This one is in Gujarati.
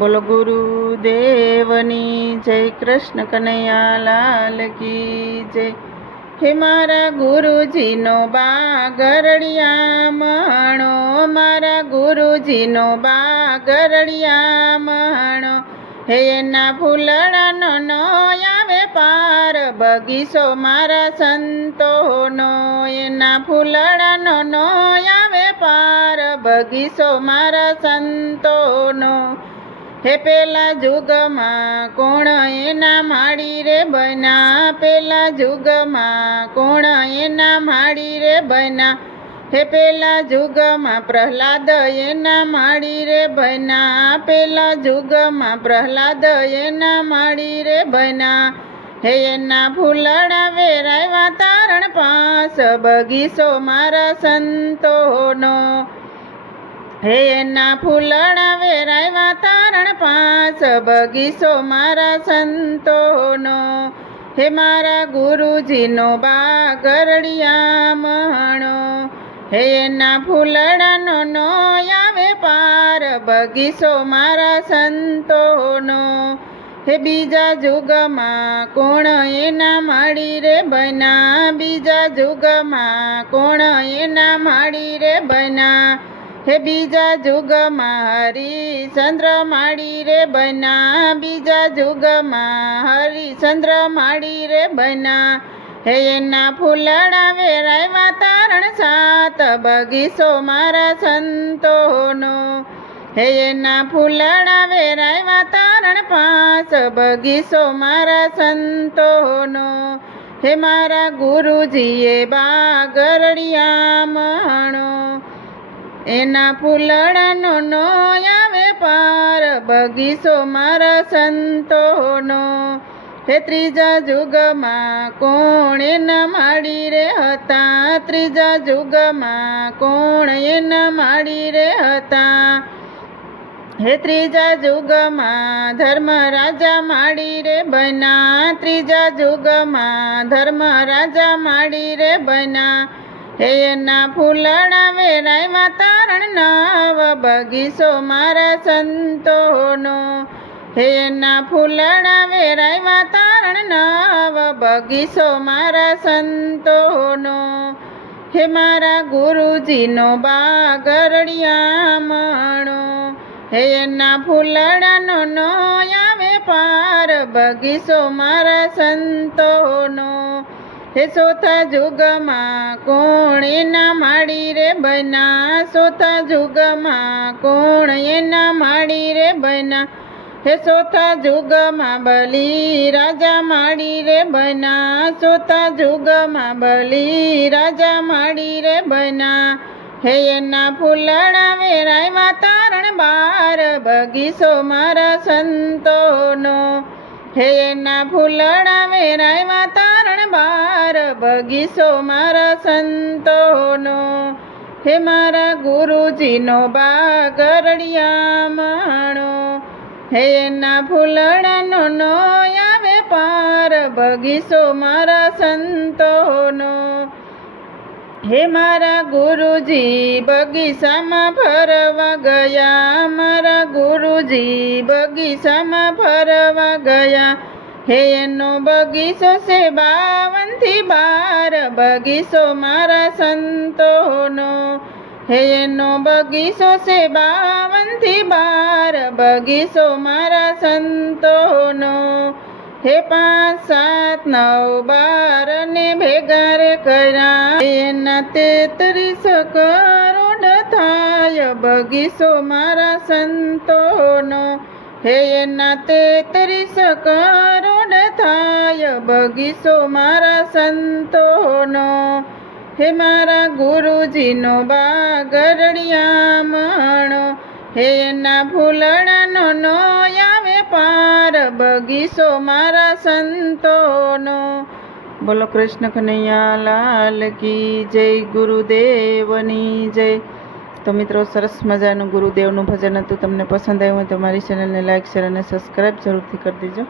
બોલો ગુરુદેવની જય કૃષ્ણ કનૈયા લાલ કી જય. હે મારા ગુરુજીનો બાગરડિયા મણો મારા ગુરુજીનો બાગરડિયા મણો હે એના ફૂલડાનો નો આવે પાર, બગીચો મારા સંતોનો, એના ફૂલડાનો નો આવે પાર, બગીચો મારા સંતોનો. હે પેલા જુગમાં કોણ એના માડી રે બના? પેલા જુગમાં કોણ એના માડી રે બના? હે પેલા જુગમાં પ્રહલાદ એના માડી રે બના? પેલા જુગમાં પ્રહલાદ એના માડી રે બના? હે એના ફૂલડા વેરાયવા તારણ પાસ, બગીચો મારા સંતોનો. હે એના ફૂલણા વેરાયવા તારણ પાસ બગીચો મારા સંતોનો. હે મારા ગુરુજીનો બાગરડિયા મહણો. હે એના ફૂલડાનો નો આવે પાર બગીચો મારા સંતોનો. હે બીજા જુગમાં કોણ એના માડી રે બના? બીજા જુગમાં કોણ એના માડી રે બના? હે બીજા જુગમાં હરિચંદ્ર માડી રે બના. બીજા જુગમાં હરિચંદ્ર માડી રે બના. હે એના ફૂલડા વેરાયવા તારણ સાત, બગીચો મારા સંતોનો. હે એના ફૂલડા વેરાયવા તારણ પાંચ, બગીચો મારા સંતોનો. હે મારા ગુરુજીએ બાગરડિયા મણો. એના ફૂલડાનો નો આવે પાર, બગીચો મારા સંતોનો. હે ત્રીજા જુગમાં કોણ એના માડી રે હતા? ત્રીજા જુગમાં કોણ એના માડી રે હતા? હે ત્રીજા જુગમાં ધર્મ રાજા માડી રે બના ત્રીજા જુગમાં ધર્મ રાજા માડી રે બના એના ફૂલડા વેરાયવા તારણ નવ બગીચો મારા સંતોનો. એના ફૂલડા વેરાયવા તારણ નવ બગીચો મારા સંતોનો. હે મારા ગુરુજીનો બાગરડિયા મણો. હે એના ફૂલડાનો નો આવે પાર બગીચો મારા સંતોનો. હે સોથા જુગમાં કોણ એના માડી રે બના? સોથા જુગમાં કોણ એના માડી રે બના? હે સોથા જુગમાં બલી રાજા માડી રે બના? સોથા જુગમાં બલી રાજા માડી રે બના? હે એના ફૂલણા વેરાયવા તારણ બાર બગીચો મારા સંતોનો. હે એના ફૂલડા વેરાયવા તારણ બાર બગીચો મારા સંતોનો. હે મારા ગુરુજીનો બાગરડિયા માણો. હે એના ફૂલડાનો નો આવે પાર બગીચો મારા સંતોનો હે મારા ગુરુજી, બગીચામાં ફરવા ગયા. મારા ગુરુજી, બગીચામાં ફરવા ગયા. હે એનો બગીચો છે બાવનથી બાર. બગીચો મારા સંતોનો. હે એનો બગીચો છે બાવનથી બાર. બગીચો મારા સંતોનો. હે પાંચ, સાત, નવ, બાર ને ભેગા કર્યા. એના તેત્રીસ કરોડ થાય. બગીચો મારા સંતોનો. હે એના તેત્રીસ કરોડ થાય. બગીચો મારા સંતોનો. હે મારા ગુરુજીનો બાગરડિયા મણો. હે એના ફૂલડાનો નો બગીચો મારા સંતોનો. બોલો કૃષ્ણ કનૈયા લાલ કી જય ગુરુદેવની જય. તો મિત્રો સરસ મજાનું ગુરુદેવનું ભજન હતું. તમને પસંદ આવ્યું હોય તો મારી ચેનલને લાઈક શેર અને સબસ્ક્રાઈબ જરૂરથી કરી દેજો.